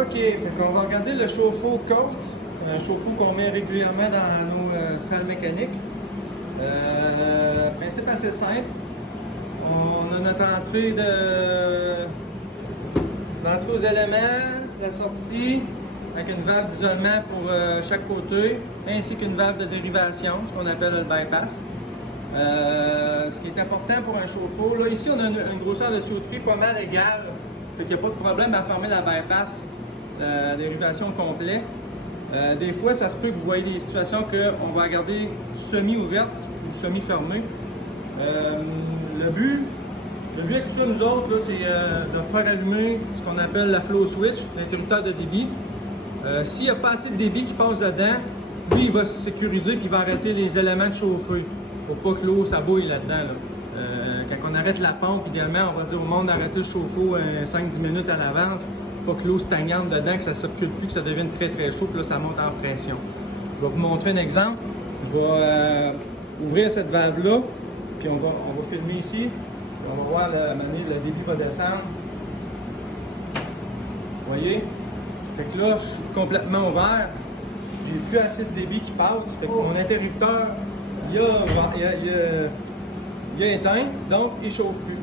Ok, fait qu'on va regarder le chauffe-eau Coates, un chauffe-eau qu'on met régulièrement dans nos salles mécaniques. Principe assez simple. On a notre l'entrée aux éléments, la sortie, avec une valve d'isolement pour chaque côté, ainsi qu'une valve de dérivation, ce qu'on appelle le bypass. Ce qui est important pour un chauffe-eau, là, ici on a une grosseur de tuyauterie pas mal égale, fait qu'il n'y a pas de problème à fermer la bypass, la dérivation complète. Des fois, ça se peut que vous voyez des situations qu'on va la garder semi-ouverte ou semi-fermée. Le but avec ça, nous autres, c'est de faire allumer ce qu'on appelle la flow switch, l'interrupteur de débit. S'il n'y a pas assez de débit qui passe dedans, lui, il va se sécuriser et il va arrêter les éléments de chauffer. Pour pas que l'eau, ça bouille là-dedans. Quand on arrête la pompe, idéalement, on va dire au monde d'arrêter le chauffe-eau 5-10 minutes à l'avance. Pas que l'eau stagnante dedans, que ça ne circule plus, que ça devienne très très chaud, puis là, ça monte en pression. Je vais vous montrer un exemple. Je vais ouvrir cette valve-là, puis on va filmer ici. On va voir la manière le débit va descendre. Vous voyez? Fait que là, je suis complètement ouvert. J'ai plus assez de débit qui passe. Fait que mon interrupteur, il a éteint, donc il ne chauffe plus.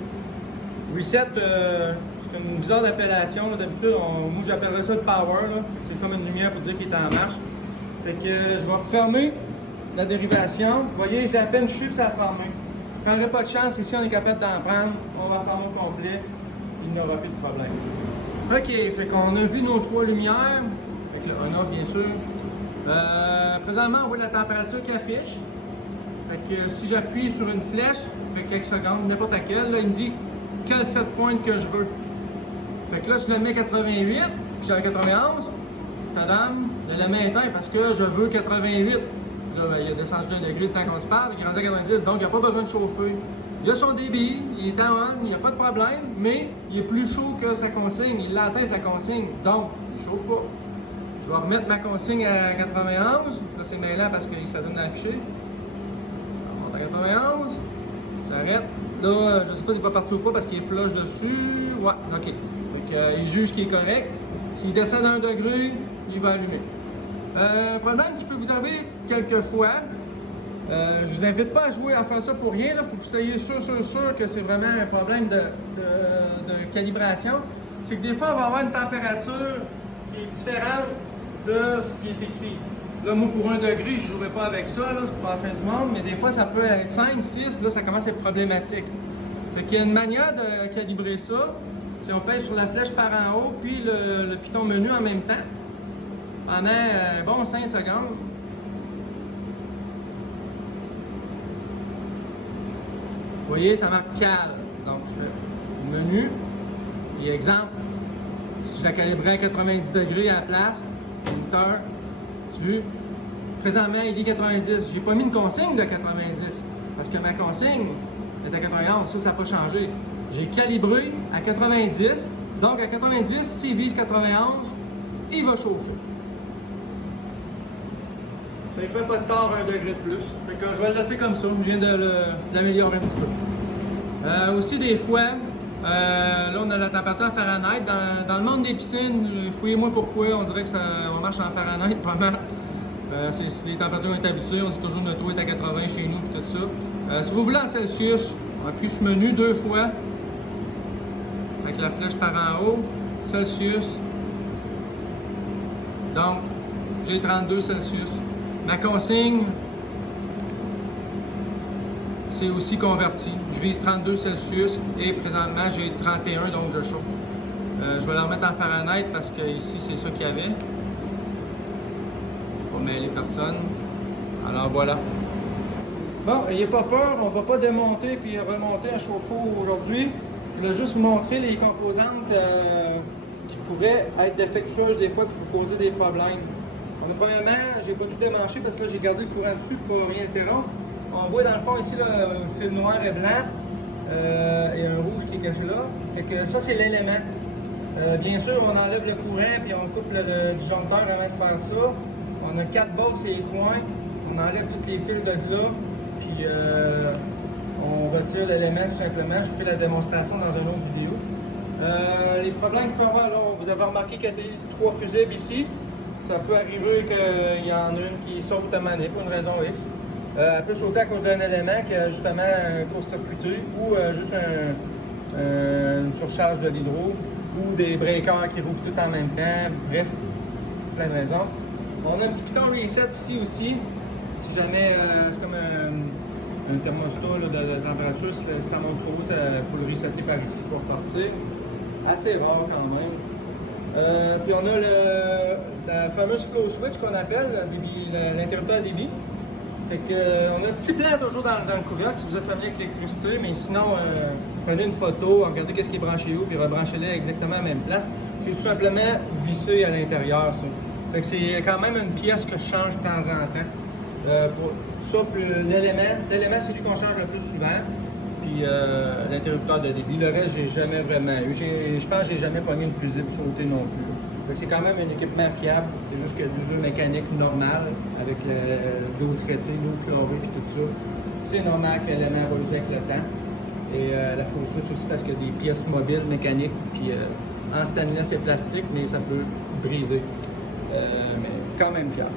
Reset, c'est une bizarre d'appellation. D'habitude, moi j'appellerais ça le power. C'est comme une lumière pour dire qu'il est en marche. Fait que je vais refermer la dérivation. Vous voyez, je l'ai à peine chuté, ça a fermé. Je ne prendrai pas de chance, ici on est capable d'en prendre, on va fermer au complet, il n'y aura plus de problème. Ok, fait qu'on a vu nos trois lumières, avec le on-off bien sûr. Présentement, on voit la température qui affiche. Fait que si j'appuie sur une flèche, fait quelques secondes, n'importe laquelle, là, il me dit quel set point que je veux. Fait que là, je le mets 88, je suis à 91, tadam, l'élément est éteint parce que je veux 88. Là, il a descendu d'un degré le temps qu'on se parle, il est rendu à 90, donc il n'y a pas besoin de chauffer. Il a son débit, il est en on, il n'y a pas de problème, mais il est plus chaud que sa consigne, il l'atteint sa consigne, donc il ne chauffe pas. Je vais remettre ma consigne à 91, là c'est mêlant parce que ça donne l'afficher. On monte à 91, j'arrête. Là, je ne sais pas s'il va partir ou pas parce qu'il est flush dessus. Ouais, ok. Donc il juge qu'il est correct. S'il descend d'un degré, il va allumer. Problème qui peut vous arriver quelquefois, je vous invite pas à jouer à faire ça pour rien, il faut que vous soyez sûr que c'est vraiment un problème de calibration. C'est que des fois, on va avoir une température qui est différente de ce qui est écrit. Là, moi, pour 1 degré, je ne jouerai pas avec ça, c'est pas la fin du monde, mais des fois, ça peut être 5, 6, là, ça commence à être problématique. Fait qu'il y a une manière de calibrer ça, c'est on pèse sur la flèche par en haut, puis le piton menu en même temps. Pendant bon 5 secondes. Vous voyez, ça marque cal. Donc, le menu. Et exemple, si je la calibrais à 90 degrés à la place, minuteur, tu présentement, il dit 90. J'ai pas mis une consigne de 90 parce que ma consigne est à 91. Ça n'a pas changé. J'ai calibré à 90. Donc, à 90, s'il vise 91, il va chauffer. Ça ne fait pas de tort 1 degré de plus. Fait que je vais le laisser comme ça. Je viens de l'améliorer un petit peu. Aussi des fois, là on a la température en Fahrenheit. Dans le monde des piscines, fouillez-moi pourquoi, on dirait qu'on marche en Fahrenheit pas mal. Les températures on est habituées, on dit toujours notre eau est à 80 chez nous et tout ça. Si vous voulez en Celsius, on appuie sur menu 2 fois. Avec la flèche par en haut. Celsius. Donc, j'ai 32 Celsius. Ma consigne, c'est aussi converti. Je vise 32 Celsius et présentement j'ai 31, donc je chauffe. Je vais la remettre en Fahrenheit parce que ici c'est ça qu'il y avait. Pas mêler personne. Alors voilà. Bon, n'ayez pas peur, on ne va pas démonter puis remonter un chauffe-eau aujourd'hui. Je voulais juste vous montrer les composantes qui pourraient être défectueuses des fois et vous poser des problèmes. Premièrement, j'ai pas tout démanché parce que là j'ai gardé le courant dessus pour pas rien interrompre. On voit dans le fond ici là, un fil noir et blanc et un rouge qui est caché là. Fait que ça c'est l'élément. Bien sûr, on enlève le courant puis on coupe le disjoncteur avant de faire ça. On a 4 bolts sur les coins. On enlève tous les fils de là. Puis on retire l'élément tout simplement. Je fais la démonstration dans une autre vidéo. Les problèmes qu'il peut y avoir, là, vous avez remarqué qu'il y a des 3 fusibles ici. Ça peut arriver qu'il y en a une qui saute à maner pour une raison X. Elle peut sauter à cause d'un élément qui a justement un court-circuité ou juste une surcharge de l'hydro ou des breakers qui rouvrent tout en même temps. Bref, plein de raisons. On a un petit piton reset ici aussi. Si jamais c'est comme un thermostat là, de température, si ça monte trop haut, il faut le resetter par ici pour repartir. Assez rare quand même. Puis on a la fameuse flow switch qu'on appelle l'interrupteur débit. Fait que, on a un petit plan toujours dans le couvercle si vous êtes familier avec l'électricité, mais sinon, prenez une photo, regardez qu'est-ce qui est branché où, puis rebranchez-le exactement à la même place. C'est tout simplement vissé à l'intérieur, ça. Fait que c'est quand même une pièce que je change de temps en temps. L'élément, c'est lui qu'on change le plus souvent. Puis l'interrupteur de débit. Le reste, j'ai jamais vraiment eu. Je pense que j'ai jamais pogné une fusible sautée non plus. C'est quand même un équipement fiable. C'est juste que l'usure mécanique normale, avec l'eau traitée, l'eau chlorée et tout ça, c'est normal que l'élément va user avec le temps. Et la flow switch aussi parce qu'il y a des pièces mobiles mécaniques, puis en stainless et plastique, mais ça peut briser. Mais quand même fiable.